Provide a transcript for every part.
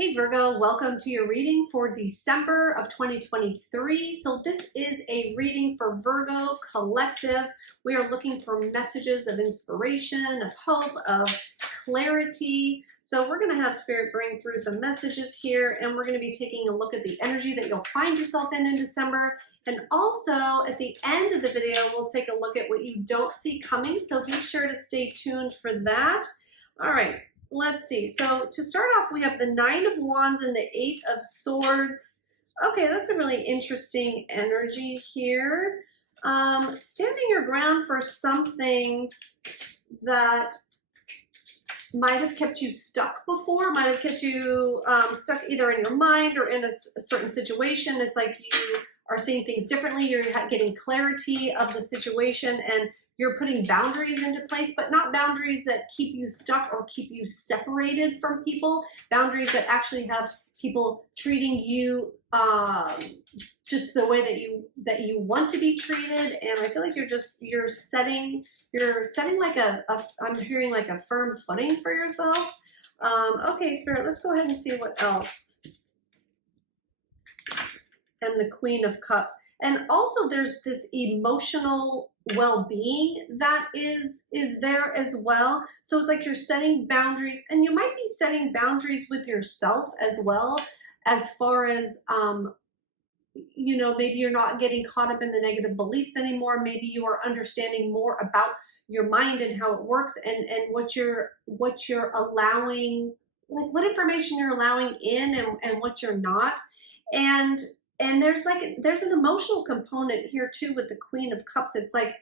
Hey Virgo, welcome to your reading for December of 2023. So this is a reading for Virgo Collective. We are looking for messages of inspiration, of hope, of clarity. So we're going to have Spirit bring through some messages here, and we're going to be taking a look at the energy that you'll find yourself in December. And also at the end of the video, we'll take a look at what you don't see coming. So be sure to stay tuned for that. All right. Let's see. So to start off, we have the Nine of Wands and the Eight of Swords. Okay, that's a really interesting energy here. Standing your ground for something that might have kept you stuck before, might have kept you stuck either in your mind or in a certain situation. It's like you are seeing things differently. You're getting clarity of the situation, and you're putting boundaries into place, but not boundaries that keep you stuck or keep you separated from people. Boundaries that actually have people treating you just the way that you want to be treated. And I feel like you're setting like I'm hearing like a firm footing for yourself. Okay, Spirit, let's go ahead and see what else. And the Queen of Cups. And also there's this emotional well-being that is there as well. So it's like you're setting boundaries, and you might be setting boundaries with yourself as well, as far as maybe you're not getting caught up in the negative beliefs anymore. Maybe you are understanding more about your mind and how it works, and what you're allowing, like what information you're allowing in and what you're not. And there's an emotional component here too with the Queen of Cups. It's like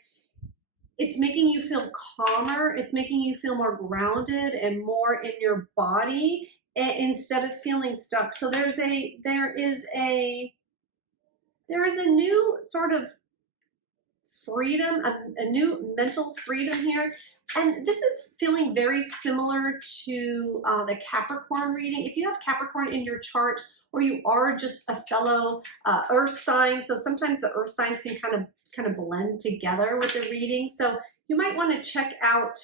it's making you feel calmer. It's making you feel more grounded and more in your body instead of feeling stuck. So there is a new sort of freedom, a new mental freedom here. And this is feeling very similar to the Capricorn reading. If you have Capricorn in your chart, or you are just a fellow earth sign, so sometimes the earth signs can kind of blend together with the reading. So you might want to check out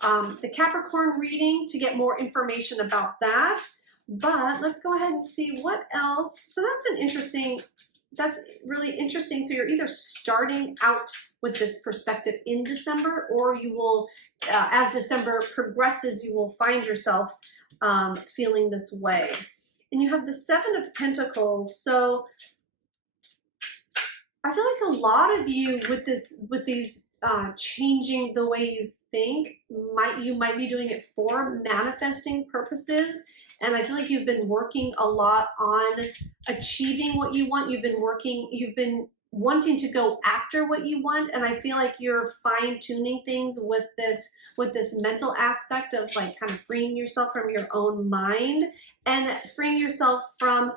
the Capricorn reading to get more information about that. But let's go ahead and see what else. So that's really interesting. So you're either starting out with this perspective in December, or you will, as December progresses, you will find yourself feeling this way. And you have the Seven of Pentacles. So I feel like a lot of you with these changing the way you think, you might be doing it for manifesting purposes. And I feel like you've been working a lot on achieving what you want. You've been wanting to go after what you want. And I feel like you're fine-tuning things with this mental aspect of like kind of freeing yourself from your own mind and freeing yourself from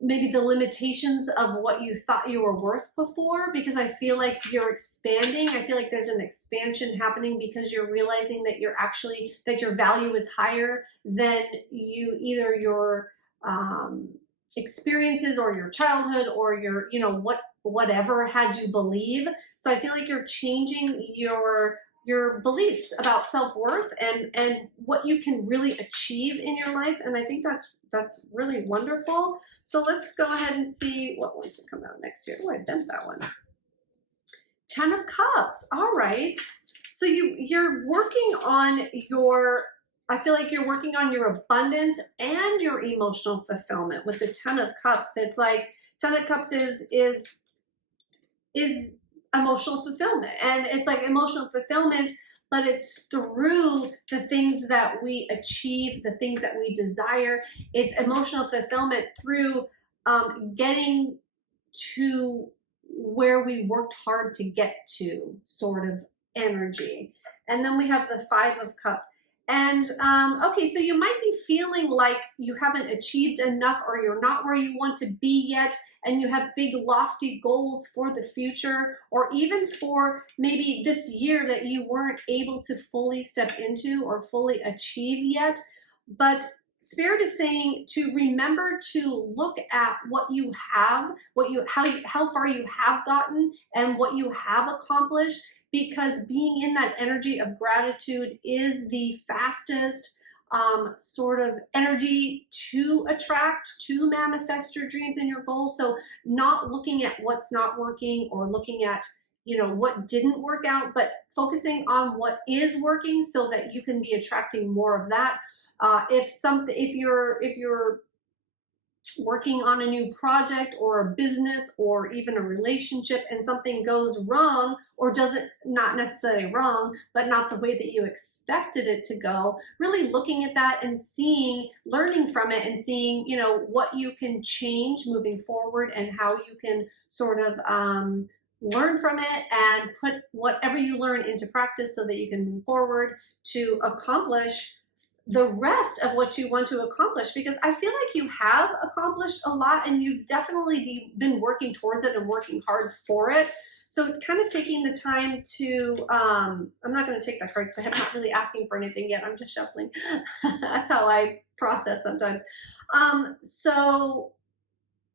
maybe the limitations of what you thought you were worth before, because I feel like you're expanding. I feel like there's an expansion happening because you're realizing that that your value is higher than either your experiences or your childhood or your, whatever had you believe. So I feel like you're changing your beliefs about self-worth and what you can really achieve in your life. And I think that's really wonderful. So let's go ahead and see what wants to come out next year. Oh, I bent that one. Ten of Cups. All right. So you're working on I feel like you're working on your abundance and your emotional fulfillment with the Ten of Cups. It's like Ten of Cups is emotional fulfillment, and it's like emotional fulfillment, but it's through the things that we achieve, the things that we desire. It's emotional fulfillment through getting to where we worked hard to get to, sort of energy. And then we have the Five of Cups. And okay, so you might be feeling like you haven't achieved enough, or you're not where you want to be yet, and you have big lofty goals for the future, or even for maybe this year that you weren't able to fully step into or fully achieve yet. But Spirit is saying to remember to look at what you have, how far you have gotten, and what you have accomplished, because being in that energy of gratitude is the fastest sort of energy to attract, to manifest your dreams and your goals. So not looking at what's not working or looking at, you know, what didn't work out, but focusing on what is working so that you can be attracting more of that. If you're working on a new project or a business or even a relationship and something goes wrong, or doesn't, not necessarily wrong, but not the way that you expected it to go, really looking at that and seeing, learning from it and seeing, you know, what you can change moving forward and how you can sort of learn from it and put whatever you learn into practice so that you can move forward to accomplish the rest of what you want to accomplish, because I feel like you have accomplished a lot and you've definitely been working towards it and working hard for it. So kind of taking the time to, I'm not going to take that card because I'm not really asking for anything yet. I'm just shuffling. That's how I process sometimes. So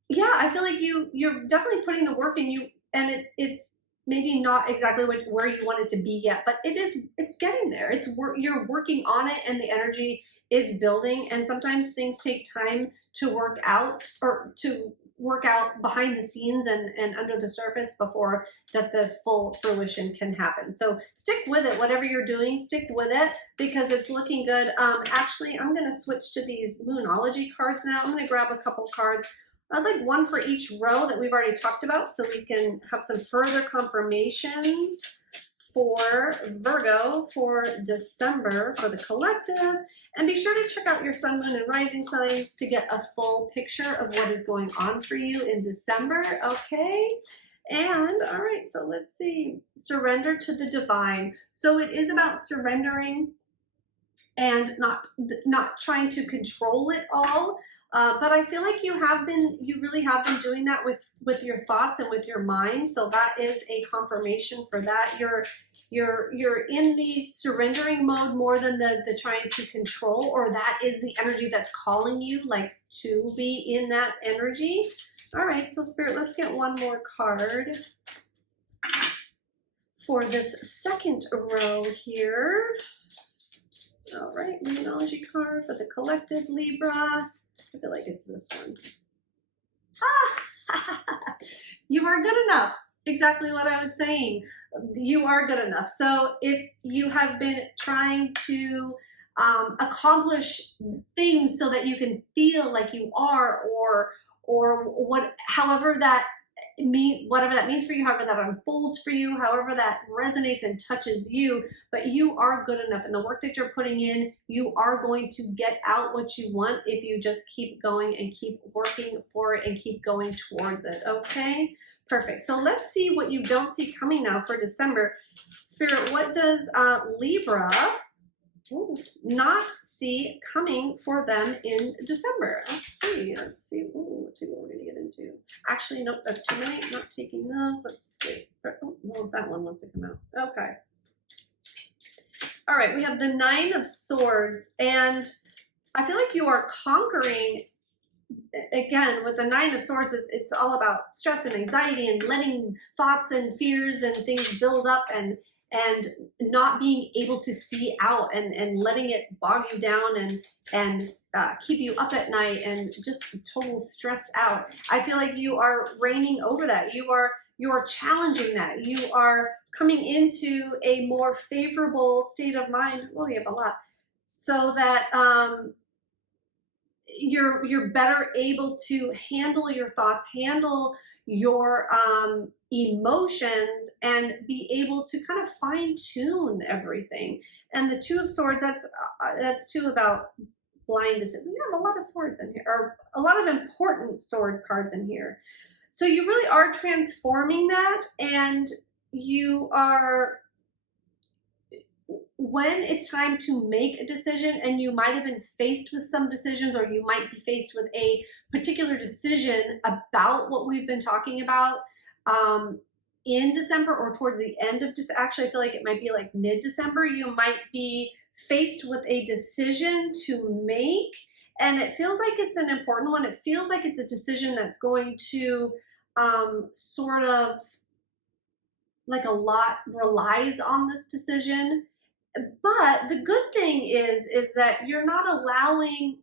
yeah, I feel like you're definitely putting the work in, it's maybe not exactly where you want it to be yet, but it's getting there. You're working on it and the energy is building. And sometimes things take time to work out behind the scenes and under the surface before that the full fruition can happen. So stick with it. Whatever you're doing, stick with it because it's looking good. Actually, I'm going to switch to these Moonology cards now. I'm going to grab a couple cards. I'd like one for each row that we've already talked about so we can have some further confirmations for Virgo for December for the collective. And be sure to check out your sun, moon, and rising signs to get a full picture of what is going on for you in December, okay? And all right, so let's see. Surrender to the divine. So it is about surrendering and not trying to control it all. But I feel like you really have been doing that with your thoughts and with your mind. So that is a confirmation for that. You're in the surrendering mode more than the trying to control, or that is the energy that's calling you, like to be in that energy. All right, so Spirit, let's get one more card for this second row here. All right, Moonology card for the collective Libra. I feel like it's this one. You are good enough. Exactly what I was saying. You are good enough. So if you have been trying to accomplish things so that you can feel like you are, or however that whatever that means for you, however that unfolds for you, however that resonates and touches you, but you are good enough. And the work that you're putting in, you are going to get out what you want if you just keep going and keep working for it and keep going towards it, okay? Perfect. So let's see what you don't see coming now for December. Spirit, what does Libra not see coming for them in December? Let's see. Let's see what we're going to get into. Actually, nope, that's too many. Not taking those. Let's see. Oh, well, that one wants to come out. Okay. All right, we have the Nine of Swords, and I feel like you are conquering. Again, with the Nine of Swords, it's all about stress and anxiety and letting thoughts and fears and things build up and not being able to see out and letting it bog you down and keep you up at night and just total stressed out. I feel like you are reigning over that. You are challenging that. You are coming into a more favorable state of mind. Oh, you have a lot. So that you're better able to handle your thoughts, handle your emotions, and be able to kind of fine tune everything. And the Two of Swords, that's too about blindness. We have a lot of swords in here, or a lot of important sword cards in here. So you really are transforming that, and you are, when it's time to make a decision, and you might have been faced with some decisions, or you might be faced with a particular decision about what we've been talking about in December or towards the end of December. Actually, I feel like it might be like mid-December. You might be faced with a decision to make, and it feels like it's an important one. It feels like it's a decision that's going to sort of, like, a lot relies on this decision. But the good thing is that you're not allowing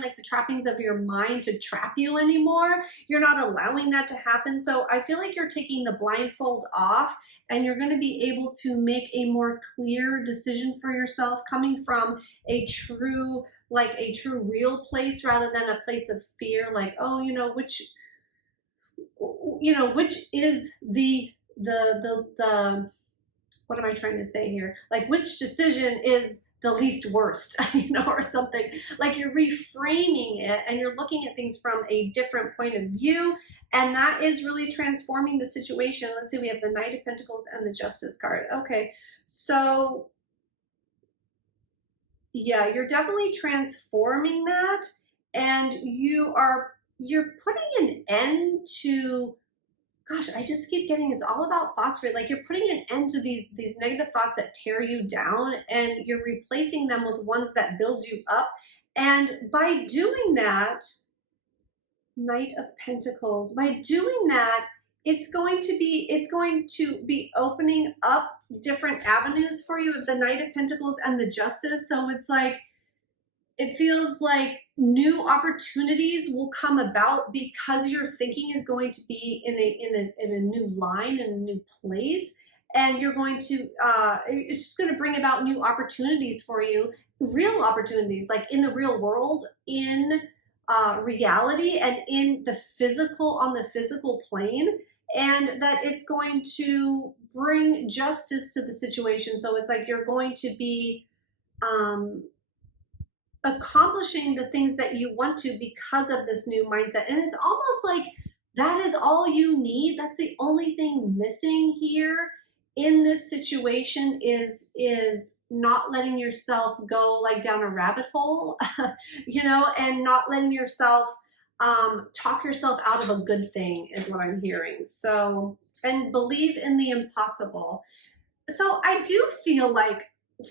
like the trappings of your mind to trap you anymore. You're not allowing that to happen. So I feel like you're taking the blindfold off and you're going to be able to make a more clear decision for yourself coming from a true real place rather than a place of fear, like, oh, which is the what am I trying to say here? Like, which decision is the least worst, or something. Like, you're reframing it and you're looking at things from a different point of view. And that is really transforming the situation. Let's see, we have the Knight of Pentacles and the Justice card. Okay, so yeah, you're definitely transforming that. And you're putting an end to, gosh, I just keep getting, it's all about thoughts, right? Like, you're putting an end to these negative thoughts that tear you down, and you're replacing them with ones that build you up. And by doing that, Knight of Pentacles, by doing that, it's going to be opening up different avenues for you with the Knight of Pentacles and the Justice. So it's like, it feels like new opportunities will come about because your thinking is going to be in a new line, in a new place, and you're going to it's just going to bring about new opportunities for you, real opportunities, like in the real world, in reality, and in the physical, on the physical plane, and that it's going to bring justice to the situation. So it's like you're going to be accomplishing the things that you want to because of this new mindset. And it's almost like that is all you need. That's the only thing missing here in this situation is not letting yourself go like down a rabbit hole, and not letting yourself talk yourself out of a good thing is what I'm hearing. So, and believe in the impossible. So I do feel like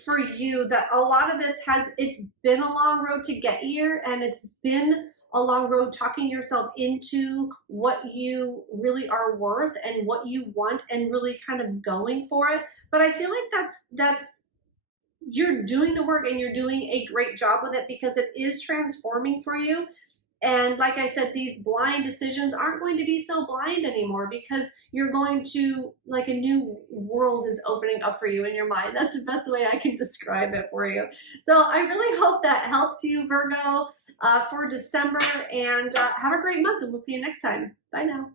for you that a lot of this it's been a long road to get here, and it's been a long road talking yourself into what you really are worth and what you want, and really kind of going for it. But I feel like that's you're doing the work, and you're doing a great job with it, because it is transforming for you. And like I said, these blind decisions aren't going to be so blind anymore, because you're going to, like, a new world is opening up for you in your mind. That's the best way I can describe it for you. So I really hope that helps you, Virgo, for December, and have a great month, and we'll see you next time. Bye now.